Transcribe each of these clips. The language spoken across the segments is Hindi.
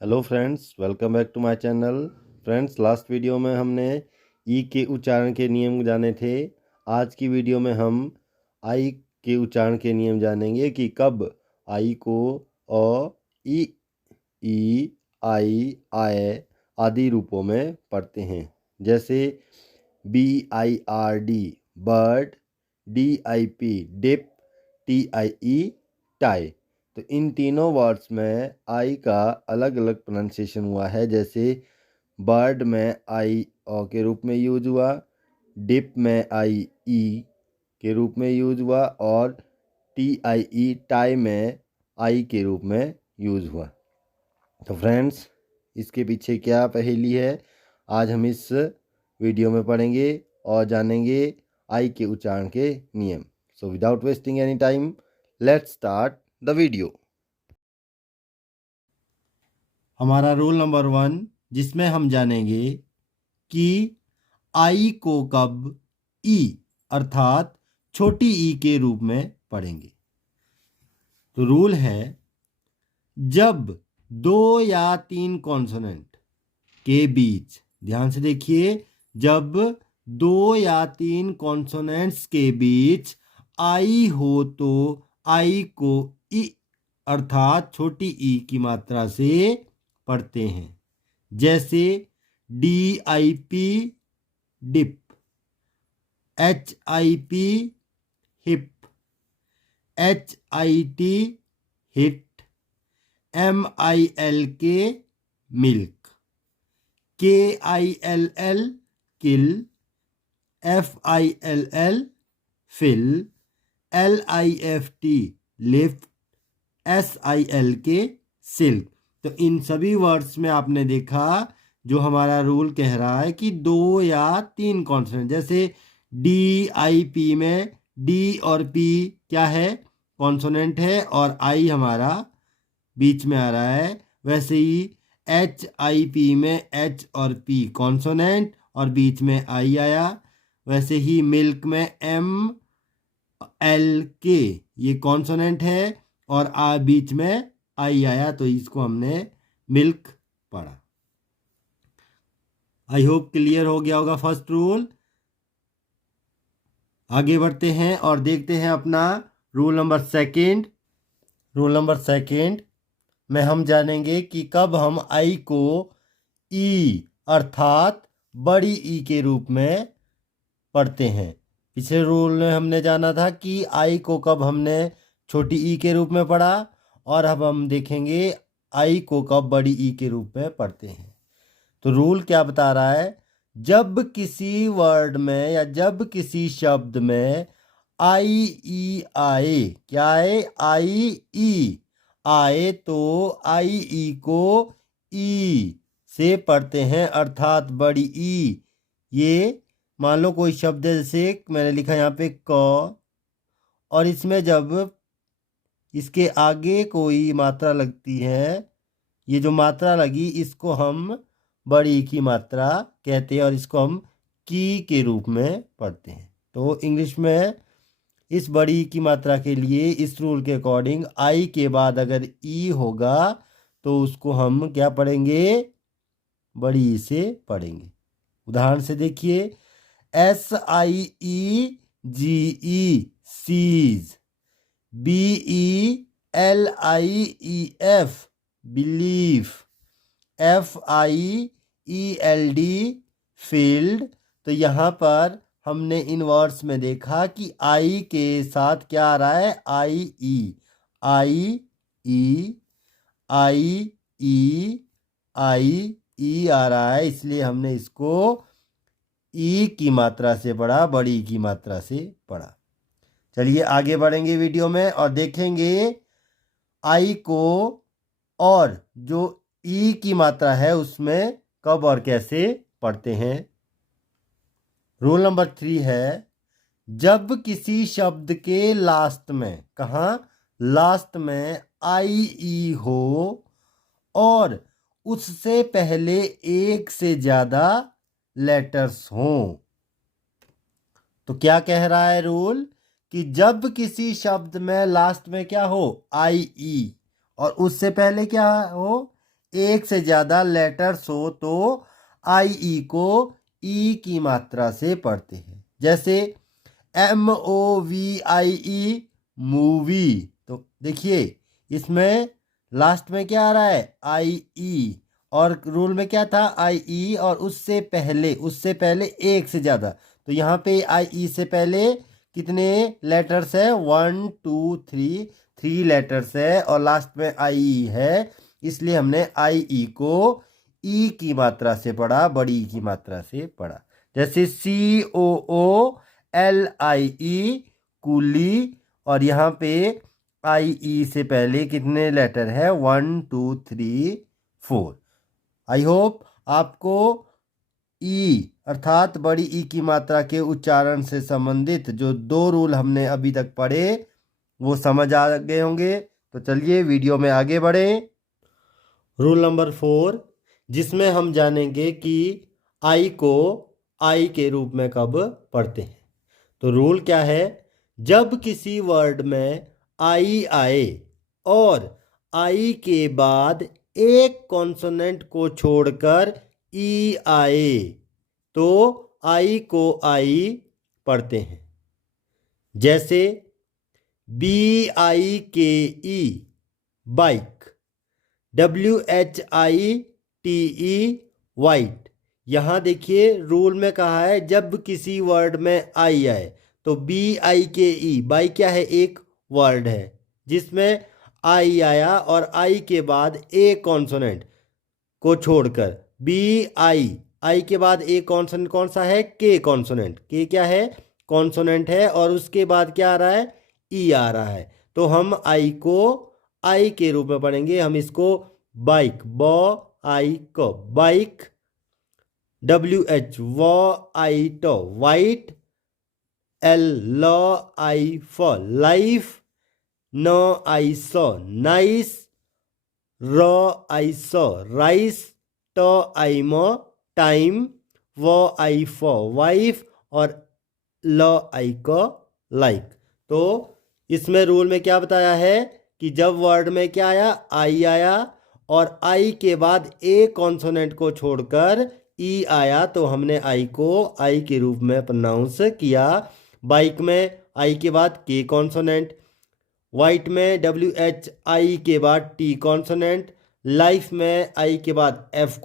Hello friends, welcome back to my channel. Friends, last video में हमने ई के उच्चारण के नियम जाने थे। आज की वीडियो में हम आई के उच्चारण के नियम जानेंगे कि कब आई को अ, ई, आई, आए आदि रूपों में पढ़ते हैं। जैसे BIRD bird, DIP dip, TIE tie. तो इन तीनों वर्ड्स में आई का अलग अलग प्रोनाउंसिएशन हुआ है। जैसे बर्ड में आई ओ के रूप में यूज हुआ, डिप में आई ई के रूप में यूज हुआ और TIE टाई में आई के रूप में यूज हुआ। तो फ्रेंड्स, इसके पीछे क्या पहेली है, आज हम इस वीडियो में पढ़ेंगे और जानेंगे आई के उच्चारण के नियम। So without wasting any time, let's start the video. हमारा रूल नंबर 1, जिसमें हम जानेंगे कि आई को कब ई अर्थात छोटी ई के रूप में पढ़ेंगे। तो रूल है, जब 2 या 3 कॉन्सोनेंट के बीच, ध्यान से देखिए, जब 2 या 3 कॉन्सोनेंट्स के बीच आई हो तो आई को ई अर्थात छोटी ई की मात्रा से पढ़ते हैं। जैसे DIP dip, HIP hip, HIT hit, MILK milk, KILL kill, FILL fill, LIFT lift, SILK silk. तो इन सभी वर्ड्स में आपने देखा जो हमारा रूल कह रहा है कि 2 या 3 कॉन्सोनेंट, जैसे DIP में डी और पी क्या है, कॉन्सोनेंट है, और आई हमारा बीच में आ रहा है। वैसे ही HIP में H और P कॉन्सोनेंट और बीच में आई आया। वैसे ही मिल्क में MLK ये कॉन्सोनेंट है और बीच में आई आया, तो इसको हमने मिल्क पढ़ा। आई होप क्लियर हो गया होगा फर्स्ट रूल। आगे बढ़ते हैं और देखते हैं अपना rule number second. Rule number second में हम जानेंगे कि कब हम आई को ई अर्थात बड़ी ई के रूप में पढ़ते हैं। पिछले रूल में हमने जाना था कि आई को कब हमने छोटी ई के रूप में पढ़ा, और अब हम देखेंगे आई को कब बड़ी ई के रूप में पढ़ते हैं। तो रूल क्या बता रहा है, जब किसी वर्ड में या जब किसी शब्द में आई ई आए, क्या है, आई ई आए, तो आई ई को ई से पढ़ते हैं अर्थात बड़ी ई। ये मान लो कोई शब्द है, जैसे मैंने लिखा यहाँ पे क, और इसमें जब इसके आगे कोई मात्रा लगती है, ये जो मात्रा लगी इसको हम बड़ी की मात्रा कहते हैं और इसको हम की के रूप में पढ़ते हैं। तो इंग्लिश में इस बड़ी की मात्रा के लिए इस रूल के अकॉर्डिंग आई के बाद अगर ई होगा तो उसको हम क्या पढ़ेंगे, बड़ी ई से पढ़ेंगे। उदाहरण से देखिए, SIEGE siege, BELIEF belief, FIELD field. तो यहाँ पर हमने इन वर्ड्स में देखा कि आई के साथ क्या आ रहा है, आई ई, आई ई, आई ई, आई ई आ रहा है, इसलिए हमने इसको ई की मात्रा से पढ़ा, बड़ी की मात्रा से पढ़ा। चलिए आगे बढ़ेंगे वीडियो में और देखेंगे आई को और जो ई की मात्रा है उसमें कब और कैसे पढ़ते हैं। रूल नंबर 3 है, जब किसी शब्द के लास्ट में, कहाँ, लास्ट में आई ई हो और उससे पहले एक से ज्यादा लेटर्स हों। तो क्या कह रहा है रूल, कि जब किसी शब्द में लास्ट में क्या हो, आई ई, और उससे पहले क्या हो, एक से ज़्यादा लेटर्स हो तो आई ई को ई की मात्रा से पढ़ते हैं। जैसे MOVIE मूवी, तो देखिए इसमें लास्ट में क्या आ रहा है, आई ई, और रूल में क्या था, आई ई, और उससे पहले एक से ज़्यादा। तो यहाँ पे आई ई से पहले कितने लेटर्स है, 1 2 3, 3 लेटर्स है, और लास्ट में आई ई है, इसलिए हमने आई ई को ई की मात्रा से पढ़ा, बड़ी ई की मात्रा से पढ़ा। जैसे COOLIE कूली, और यहाँ पे आई ई से पहले कितने लेटर है, 1 2 3 4। आई होप आपको ई अर्थात बड़ी ई की मात्रा के उच्चारण से संबंधित जो 2 रूल हमने अभी तक पढ़े वो समझ आ गए होंगे। तो चलिए वीडियो में आगे बढ़ें। रूल नंबर 4, जिसमें हम जानेंगे कि आई को आई के रूप में कब पढ़ते हैं। तो रूल क्या है, जब किसी वर्ड में आई आए और आई के बाद एक कॉन्सोनेंट को छोड़कर ई आए तो आई को आई पढ़ते हैं। जैसे BIKE बाइक, WHITE वाइट। यहाँ देखिए रूल में कहा है जब किसी वर्ड में आई आए तो BIKE, बाई क्या है, एक वर्ड है जिसमें आई आया और आई के बाद एक कॉन्सोनेंट को छोड़कर आई के बाद एक कॉन्सोनेंट कौन सा है, के कॉन्सोनेंट, के क्या है, कॉन्सोनेंट है, और उसके बाद क्या आ रहा है, ई आ रहा है। तो हम आई को आई के रूप में पढ़ेंगे। हम इसको बाइक, आई को bike, WHWHIT white, LI for life, NI saw nice, I saw rice, TI मो टाइम, I फॉर वाइफ, और I को लाइक। तो इसमें रूल में क्या बताया है कि जब वर्ड में क्या आया, आई आया, और आई के बाद ए कॉन्सोनेंट को छोड़कर ई आया तो हमने आई को आई के रूप में प्रोनाउंस किया। बाइक में आई के बाद के कॉन्सोनेंट, वाइट में WHI के बाद टी कॉन्सोनेंट, लाइफ में आई के बाद एफ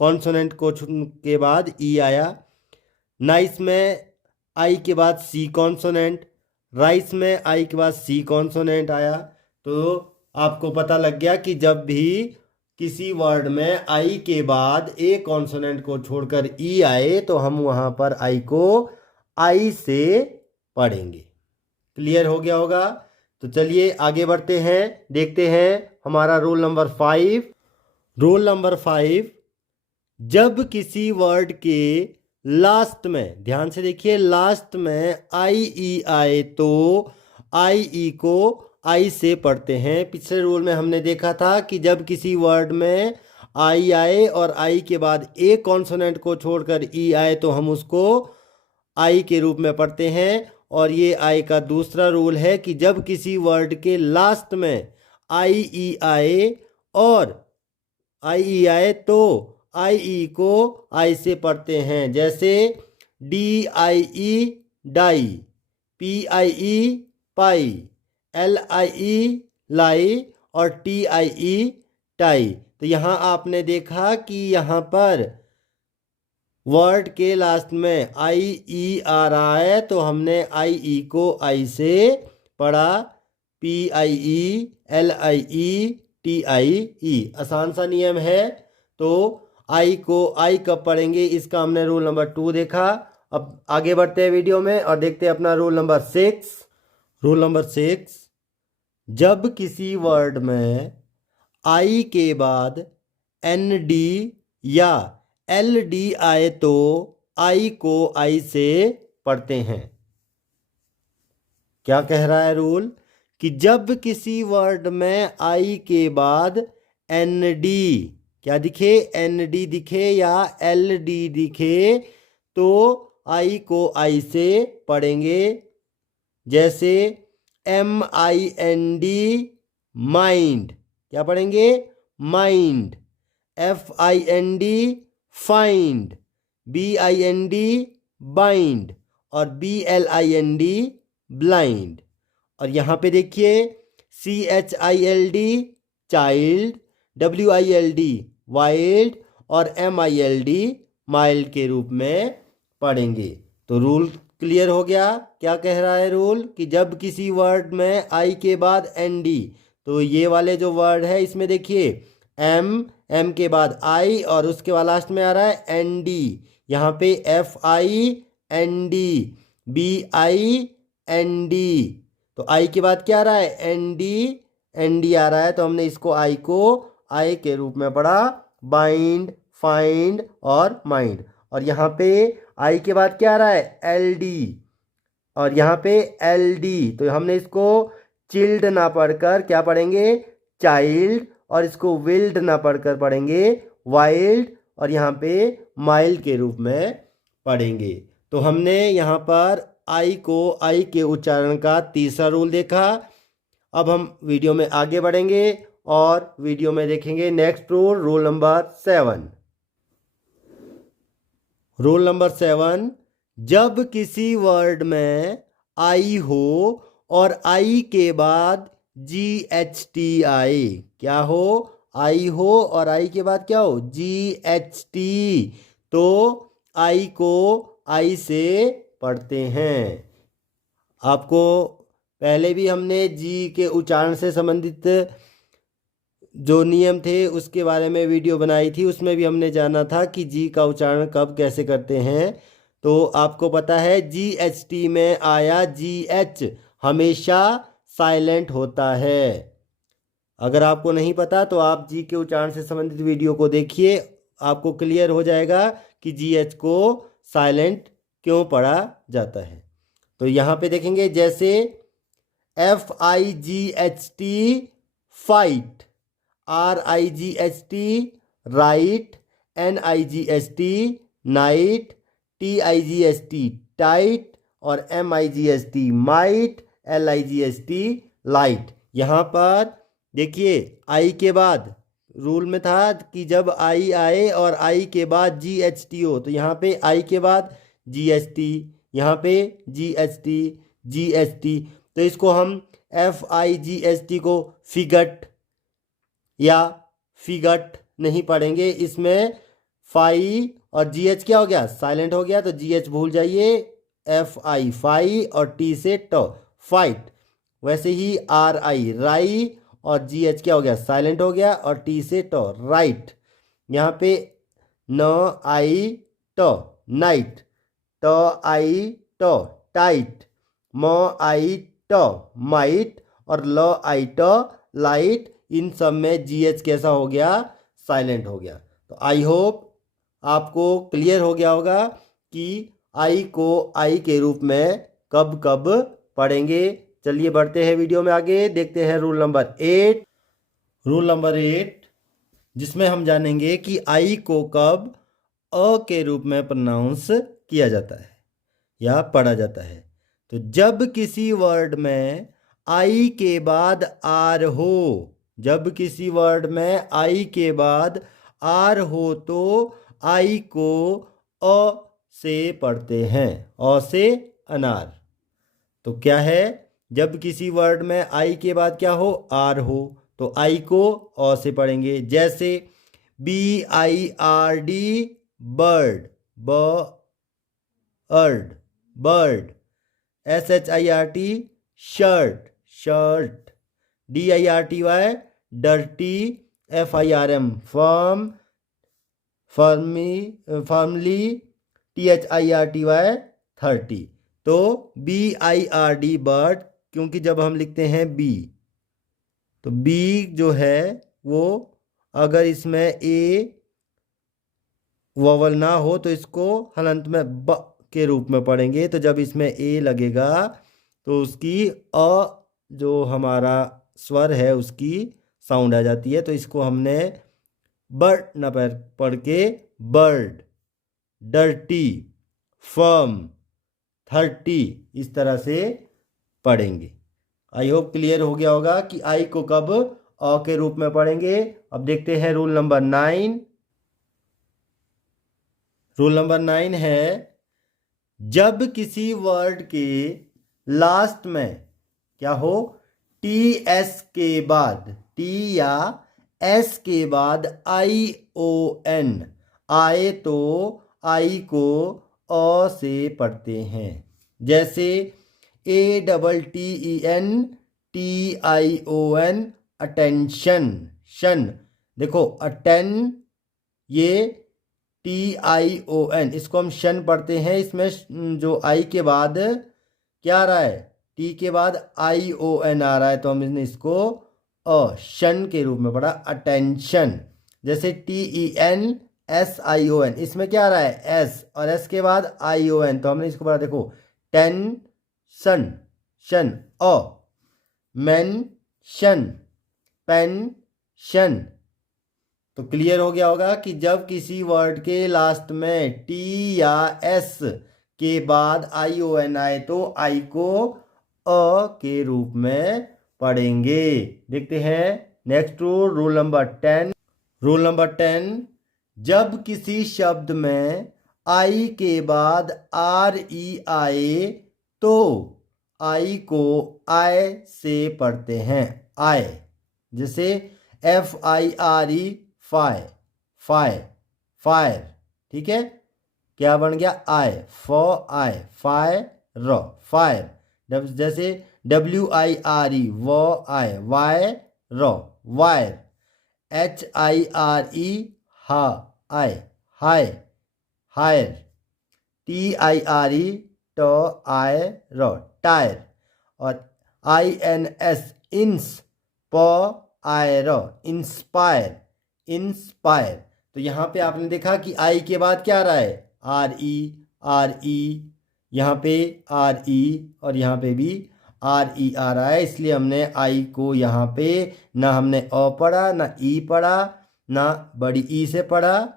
कॉन्सोनेंट को के बाद ई आया, नाइस में आई के बाद सी कॉन्सोनेंट, राइस में आई के बाद सी कॉन्सोनेंट आया। तो आपको पता लग गया कि जब भी किसी वर्ड में आई के बाद ए कॉन्सोनेंट को छोड़कर ई आए तो हम वहाँ पर आई को आई से पढ़ेंगे। क्लियर हो गया होगा। तो चलिए आगे बढ़ते हैं, देखते हैं हमारा रूल नंबर 5। रूल नंबर 5, जब किसी वर्ड के लास्ट में, ध्यान से देखिए, लास्ट में आई ई आए तो आई ई को आई से पढ़ते हैं। पिछले रूल में हमने देखा था कि जब किसी वर्ड में आई आए और आई के बाद एक कॉन्सोनेंट को छोड़कर ई आए तो हम उसको आई के रूप में पढ़ते हैं। और ये आई का दूसरा रूल है कि जब किसी वर्ड के लास्ट में आई ई आए और आई ई आए तो आई ई को आई से पढ़ते हैं। जैसे DIE डाई, PIE पाई, LIE लाई, और TIE टाई। तो यहाँ आपने देखा कि यहाँ पर वर्ड के लास्ट में आई ई आ रहा है तो हमने आई ई को आई से पढ़ा, PIE LIE TIE। आसान सा नियम है। तो आई को आई कब पढ़ेंगे इसका हमने रूल नंबर 2 देखा। अब आगे बढ़ते हैं वीडियो में और देखते हैं अपना रूल नंबर 6। रूल नंबर 6, जब किसी वर्ड में आई के बाद ND या LD आए तो आई को आई से पढ़ते हैं। क्या कह रहा है रूल कि जब किसी वर्ड में आई के बाद ND क्या दिखे, ND दिखे या LD दिखे तो आई को आई से पढ़ेंगे। जैसे MIND माइंड, क्या पढ़ेंगे, mind, FIND find, BIND bind और BLIND ब्लाइंड। और यहाँ पे देखिए CHILD चाइल्ड, WILD वाइल्ड और MILD माइल्ड के रूप में पढ़ेंगे। तो रूल क्लियर हो गया। क्या कह रहा है रूल कि जब किसी वर्ड में आई के बाद ND, तो ये वाले जो वर्ड है इसमें देखिए M के बाद आई और उसके बाद लास्ट में आ रहा है ND। यहाँ पे FIND BIND, तो आई के बाद क्या आ रहा है ND आ रहा है, तो हमने इसको आई को आई के रूप में पढ़ा, बाइंड, फाइंड और माइंड। और यहाँ पे आई के बाद क्या आ रहा है LD और यहाँ पे LD, तो हमने इसको चिल्ड ना पढ़कर क्या पढ़ेंगे चाइल्ड, और इसको विल्ड ना पढ़कर पढ़ेंगे वाइल्ड, और यहाँ पे माइल्ड के रूप में पढ़ेंगे। तो हमने यहाँ पर आई को आई के उच्चारण का तीसरा रूल देखा। अब हम वीडियो में आगे बढ़ेंगे और वीडियो में देखेंगे next rule, rule number 7। Rule number 7, जब किसी वर्ड में आई हो और आई के बाद GHT आए, क्या हो आई हो और आई के बाद क्या हो GHT, तो आई को आई से पढ़ते हैं। आपको पहले भी हमने जी के उच्चारण से संबंधित जो नियम थे उसके बारे में वीडियो बनाई थी, उसमें भी हमने जाना था कि जी का उच्चारण कब कैसे करते हैं। तो आपको पता है GHT में आया GH हमेशा साइलेंट होता है। अगर आपको नहीं पता तो आप जी के उच्चारण से संबंधित वीडियो को देखिए, आपको क्लियर हो जाएगा कि GH को साइलेंट क्यों पढ़ा जाता है। तो यहाँ पे देखेंगे जैसे FIGHT fight, RIGHT right, NIGHT night, TIGHT tight और MIGHT माइट, LIGHT लाइट। यहाँ पर देखिए आई के बाद रूल में था कि जब आई आए और आई के बाद GHT हो, तो यहाँ पे आई के बाद GHT, यहाँ पे GHT, तो इसको हम FIGHT को फिगट या फिगट नहीं पढ़ेंगे, इसमें फाई और GH क्या हो गया साइलेंट हो गया, तो GH भूल जाइए, FI फाई और T से ट फाइट। वैसे ही RI राई और GH क्या हो गया साइलेंट हो गया और T से ट राइट। यहाँ पे न आई ट नाइट, ट आई ट टाइट, म आई ट माइट और ल आई ट लाइट। इन सब में GH कैसा हो गया साइलेंट हो गया। तो आई होप आपको क्लियर हो गया होगा कि आई को आई के रूप में कब कब पढ़ेंगे। चलिए बढ़ते हैं वीडियो में आगे, देखते हैं रूल नंबर 8। रूल नंबर 8 जिसमें हम जानेंगे कि आई को कब अ के रूप में प्रोनाउंस किया जाता है या पढ़ा जाता है। तो जब किसी वर्ड में आई के बाद आर हो, जब किसी वर्ड में आई के बाद आर हो तो आई को अ से पढ़ते हैं, अ से अनार। तो क्या है, जब किसी वर्ड में आई के बाद क्या हो आर हो तो आई को अ से पढ़ेंगे। जैसे BIRD bird, bird, bird, SHIRT shirt, shirt, DIRTY dirty, FIRM firm, firmly, THIRTY 30। तो BIRD बर्ड, क्योंकि जब हम लिखते हैं बी तो बी जो है वो अगर इसमें ए वोवल ना हो तो इसको हलंत में ब के रूप में पढ़ेंगे। तो जब इसमें ए लगेगा तो उसकी अ जो हमारा स्वर है उसकी साउंड आ जाती है। तो इसको हमने बर्ड ना पढ़ के बर्ड, डर्टी, फर्म, 30 इस तरह से पढ़ेंगे। आई होप क्लियर हो गया होगा कि आई को कब अ के रूप में पढ़ेंगे अब देखते हैं रूल नंबर 9। रूल नंबर 9 है, जब किसी वर्ड के लास्ट में क्या हो, टी एस के बाद, टी या एस के बाद आई ओ एन आए तो आई को अ से पढ़ते हैं। जैसे ATTEN अटेंशन, शन। देखो अटेन, ये TION, इसको हम शन पढ़ते हैं। इसमें जो आई के बाद क्या आ रहा है, टी के बाद ION आ रहा है, तो हम इसको शन के रूप में पढ़ा, अटेंशन। जैसे TENSION, इसमें क्या आ रहा है, एस, और एस के बाद ION, तो हमने इसको पढ़ा, देखो टेंशन, शन। Mention, pension. तो क्लियर हो गया होगा कि जब किसी वर्ड के लास्ट में टी या एस के बाद ION आए तो आई को अ के रूप में पढ़ेंगे। देखते हैं next rule, rule number 10। Rule number 10, जब किसी शब्द में आई के बाद RE आए तो आई को आय से पढ़ते हैं, आय। जैसे FIRE, फायर, फायर, फायर। ठीक है, क्या बन गया, आय, आई, फायर, फायर। जैसे WIRE, वो आय, वायर, वायर। HIRE, हा, आय, हाय, हायर। TIRE, तो आय, टायर। और INS, इंस, प आयर, इंस्पायर, इंस्पायर। तो यहाँ पे आपने देखा कि आई के बाद क्या आ रहा है, RE, यहाँ पे RE और यहाँ पे भी RE आ रहा है, इसलिए हमने आई को यहाँ पे ना हमने अ पढ़ा, ना ई पढ़ा, ना बड़ी ई से पढ़ा,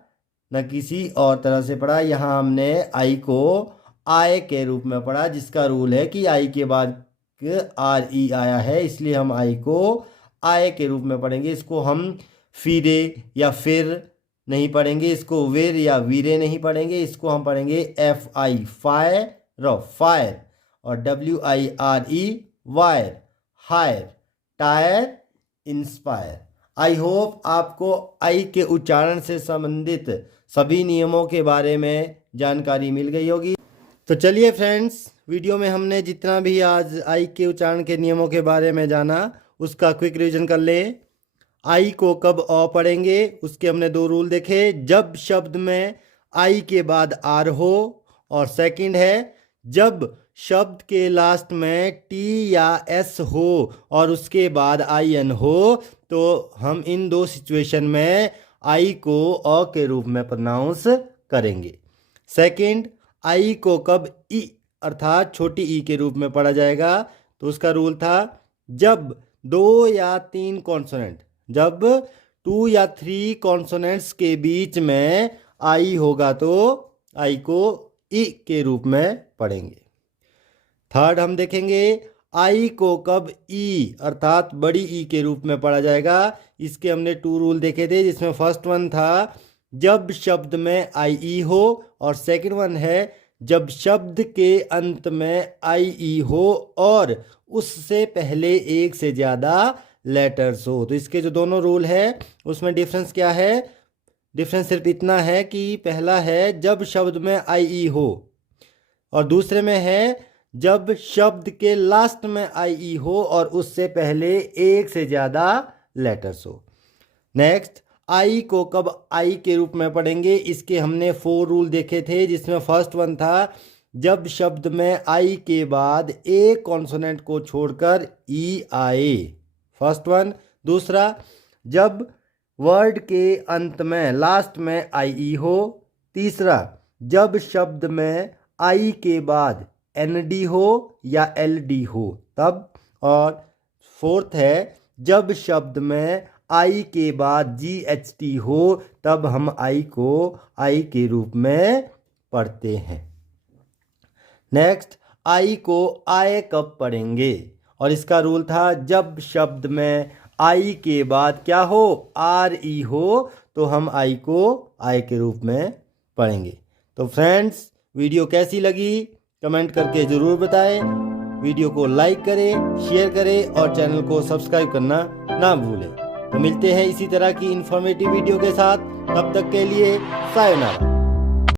ना किसी और तरह से पढ़ा। यहाँ हमने आई को आय के रूप में पढ़ा, जिसका रूल है कि आई के बाद RE आया है, इसलिए हम आई को आय के रूप में पढ़ेंगे। इसको हम फिरे या फिर नहीं पढ़ेंगे, इसको वीर या वीरे नहीं पढ़ेंगे, इसको हम पढ़ेंगे FI, फायर, फायर। और WIRE, wire, hire, tyre, inspire. I hope आपको आई के उच्चारण से संबंधित सभी नियमों के बारे में जानकारी मिल गई होगी। तो चलिए फ्रेंड्स, वीडियो में हमने जितना भी आज आई के उच्चारण के नियमों के बारे में जाना, उसका क्विक रिवीजन कर ले। आई को कब अ पढ़ेंगे, उसके हमने 2 रूल देखे। जब शब्द में आई के बाद आर हो, और सेकंड है जब शब्द के लास्ट में टी या एस हो और उसके बाद IN हो, तो हम इन 2 सिचुएशन में आई को अ के रूप में प्रोनाउंस करेंगे। सेकंड, आई को कब ई अर्थात छोटी ई के रूप में पढ़ा जाएगा, तो उसका रूल था जब 2 या 3 कॉन्सोनेंट, जब 2 या 3 कॉन्सोनेंट्स के बीच में आई होगा तो आई को ई के रूप में पढ़ेंगे। थर्ड हम देखेंगे आई को कब ई अर्थात बड़ी ई के रूप में पढ़ा जाएगा। इसके हमने 2 रूल देखे थे, जिसमें फर्स्ट वन था जब शब्द में IE हो, और सेकंड वन है जब शब्द के अंत में IE हो और उससे पहले एक से ज़्यादा लेटर्स हो। तो इसके जो दोनों रूल है उसमें डिफरेंस क्या है, डिफरेंस सिर्फ इतना है कि पहला है जब शब्द में IE हो, और दूसरे में है जब शब्द के लास्ट में IE हो और उससे पहले एक से ज़्यादा लेटर्स हो। नेक्स्ट, आई को कब आई के रूप में पढ़ेंगे, इसके हमने 4 रूल देखे थे, जिसमें फर्स्ट वन था जब शब्द में आई के बाद एक कॉन्सोनेंट को छोड़कर ई आए, फर्स्ट वन। दूसरा, जब वर्ड के अंत में लास्ट में IE हो। तीसरा, जब शब्द में आई के बाद ND हो या LD हो तब। और फोर्थ है जब शब्द में आई के बाद GHT हो, तब हम आई को आई के रूप में पढ़ते हैं। नेक्स्ट, आई को आए कब पढ़ेंगे, और इसका रूल था जब शब्द में आई के बाद क्या हो, आर ई हो, तो हम आई को आई के रूप में पढ़ेंगे। तो फ्रेंड्स, वीडियो कैसी लगी कमेंट करके ज़रूर बताएं। वीडियो को लाइक करें, शेयर करें और चैनल को सब्सक्राइब करना ना भूलें। तो मिलते हैं इसी तरह की इन्फॉर्मेटिव वीडियो के साथ। तब तक के लिए सायोनारा।